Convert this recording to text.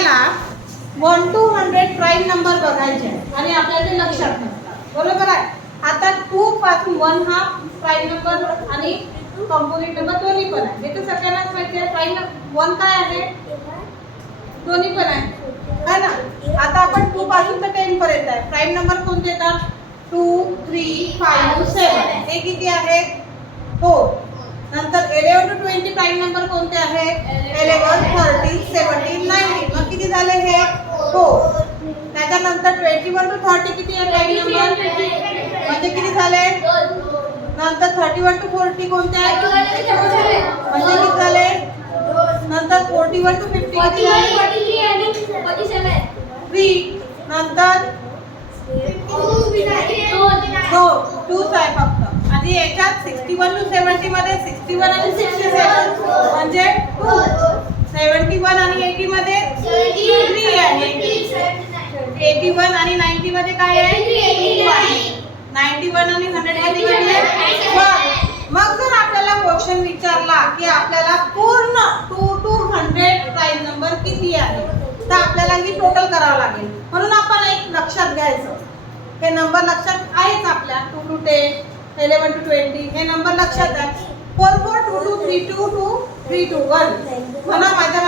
आपल्याला 1 to 100 prime number बघायचे आहे आणि आपल्याला ते लक्षात नसतात, बरोबर आहे. आता 2 पासून 1 हा प्राईम नंबर आणि कंपोजिट नंबर दोन्ही पण आहे. हे तर सगळ्यांनाच माहिती आहे. प्राईम 1 काय आहे, दोन्ही पण आहे है ना. आता आपण 2 पासून तर 10 पर्यंत आहे. प्राईम नंबर कोणते येतात, 2 3 5 7. हे किती आहेत, 4. नंतर 11 to 20 प्राईम नंबर कोणते आहेत, 11 30 70 90. मग किती झाले हे, 4. त्याच्यानंतर 21 to 30 किती आहे प्राईम नंबर, म्हणजे किती झाले. नंतर 31 to 40 कोणते आहे, म्हणजे किती झाले. नंतर 41 to 50 किती झाले, 3. नंतर 2 आहे फक्त. आणि याच्यात 61 to 70 मध्ये 61 आणि 67 म्हणजे 2. 71 आणि 80 मध्ये 3 आहे. 81 आणि 90 मध्ये काय आहे, 91 आणि 100 मध्ये किती आहे, 1. मग जर आपल्याला क्वेश्चन विचारला की आपल्याला पूर्ण 2 to 100 प्राईम नंबर किती आहे, तर आपल्याला ही टोटल करावं लागेल. म्हणून आपण एक लक्षात घ्यायचं, हे नंबर लक्षात आहेच आपल्या. 2 to 10, 11 to 20 हे नंबर लक्षात आहे. 4 4 2 2 3 2 2 3 2 1. म्हणा माझ्या